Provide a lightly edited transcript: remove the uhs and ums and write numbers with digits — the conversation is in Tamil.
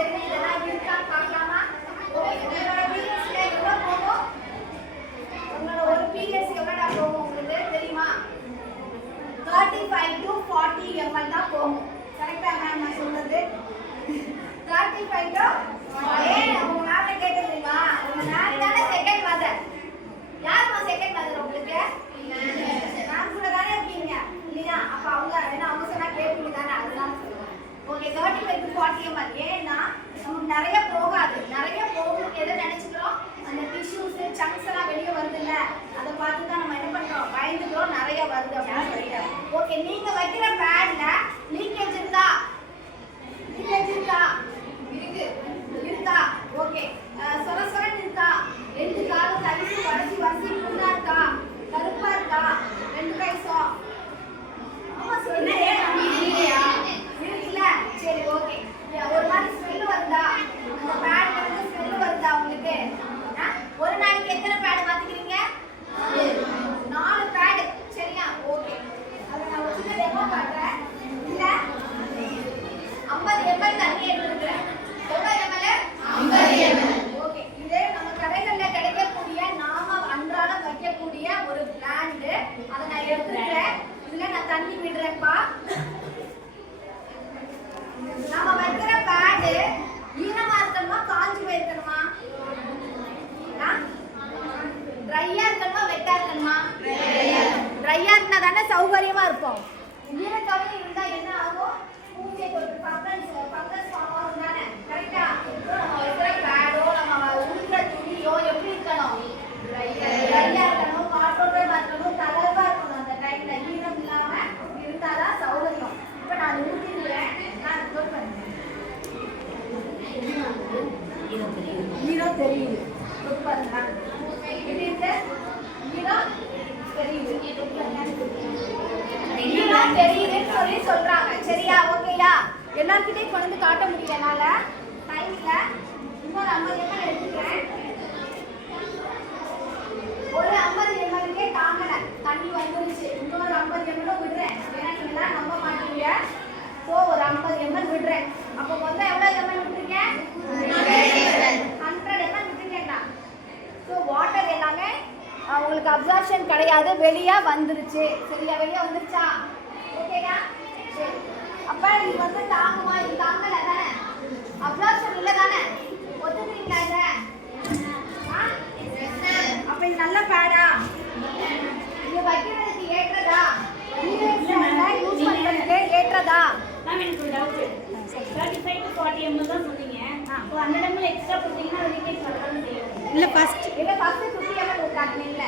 சரி இதெல்லாம் இருக்கா பார்க்கலாமா? உங்களோட பீரியட்ஸ்ல எவ்வளோ போகும்? உங்களோட ஒரு பீரியட்ஸ் எவ்வளோடா போகும் உங்களுக்கு தெரியுமா? 35 to 40 ml தான் போகும். கரெக்டா மேம் நான் சொல்றது? 35 to உங்க மேம்ல கேட்டது தெரியுமா? உங்க மேம் தானே செகண்ட் மதர். யாருமா செகண்ட் மதர் உங்களுக்கு? மேம் கூட தானே இருக்கீங்க இல்லையா? அப்ப அவங்க அவங்க சொன்னா கேட்பீங்க தானே, அதுதான் சொல்லுவேன். Okay 35 to 40 ml. ஏன்னா நமக்கு நிறைய போகாது. நிறைய போகும் எதை நினைச்சுக்கிறோம்? அந்த டிஷ்யூஸ் சங்க்ஸ் எல்லாம் வெளியே வருது இல்ல, அதை பார்த்து தான் நம்ம என்ன பண்றோம், பயந்துக்கிறோம் நிறைய வருது அப்படின்னு சொல்லிட்டு. ஓகே நீங்க வைக்கிற பேட்ல லீக்கேஜ் இருக்கா? லீக்கேஜ் இருக்கா? இருக்கு. இருக்கா? ஓகே சொர சொரன்னு இருக்கா? ரெண்டு காலும் தனிச்சு வரிசை வரிசை புண்ணா இருக்கா? கருப்பா இருக்கா? ரெண்டு கைசம் ஆமா சொல்லுங்க. இருக்குல்ல? சரி ஓகே. ஒரு மாதிரி ஸ்மெல் வருதா? அந்த பேட் வந்து ஸ்மெல் வருதா உங்களுக்கு? ஒரு நாளைக்கு எத்தனை பேட் மாத்திக்கிறீங்க? 4 பேட். சரியா? ஓகே. அத நான் ஒரு சின்ன டெமோ காட்டுறேன். இல்ல 50 ml தண்ணி எடுத்துக்கிறேன். எவ்வளவு ml? 50 ml. ஓகே. இது நம்ம கடைகள்ல கிடைக்கக்கூடிய நாம அன்றாடம் வைக்கக்கூடிய ஒரு பிளான்ட். அத நான் எடுத்துக்கிறேன். இதுல நான் தண்ணி விடுறேன்ப்பா. நம்ம வைக்கிற பேட் ஈரமா இருக்கணுமா காஞ்சி போயிருக்கணுமா? ட்ரையா இருக்கணுமா வெட்டா இருக்கணுமா? ட்ரையா இருந்தா தானே சௌகரியமா இருக்கும். ஈரத்தோட இருந்தா என்ன ஆகும்? பூஞ்சை தொட்டு ஃபங்கஸ் ஃபார்ம் ஆகும் தானே. கரெக்டா? நம்ம வைக்கிற பேடோ நம்ம உடுக்கிற துணியோ எப்படி இருக்கணும்? ட்ரையா இருக்கணும், காற்றோட்டமா இருக்கணும், தளர்வா இருக்கணும். அந்த டைம்ல ஈரம் இல்லாம இருந்தாதான் சௌகரியம். இப்ப நான் ஊத்திடுறேன். நான் க்ளோஸ் பண்ணுறேன். ஈரம் தெரியுது. பாருங்க எப்படி இருக்கு? ஈரம் தெரியுது. ஈரம் தெரியுதுன்னு சொல்லி சொல்றாங்க. சரியா? ஓகேயா? எல்லார்கிட்டையும் கொண்டு வந்து காட்ட முடியல என்னால, டைம் இல்ல. இன்னொரு 50 ml எடுத்துக்கிறேன். ஒரு 50 ml தாங்கல, தண்ணி வந்துருச்சு. இன்னொரு 50 ml விடுறேன். ஏன்னா நீங்க நம்ப மாட்டீங்க. ஸோ ஒரு 50 ml விடுறேன். அப்போ வந்து எவ்வளவு ml விட்டுருங்க? 100 ml விட்டுருக்கேன்டா. ஸோ வாட்டர் எல்லாமே உங்களுக்கு அப்சார்ப்ஷன் கிடையாது, வெளியே வந்துருச்சு. சரியா? வெளியே வந்துருச்சா? ஓகேடா? சரி. அப்ப இது வந்து தாங்குமா? இது தாங்கல தானே, அப்சார்ப்ஷன் இல்லை தானே, ஒத்துக்கிறீங்களா இதை? அப்ப இது நல்ல பேடா? இது வைக்கிறதுக்கு ஏற்றதா? யூஸ் பண்றதுக்கு ஏற்றதா? மேம் எனக்கு ஒரு டவுட். 35 to 40 ml தான் சொன்னீங்க. 100 ml எக்ஸ்ட்ரா போட்டீங்கன்னா அது லீக்கேஜ் வரதான் செய்யும். இல்ல ஃபர்ஸ்ட் 50 ml ஊத்தாதீங்க.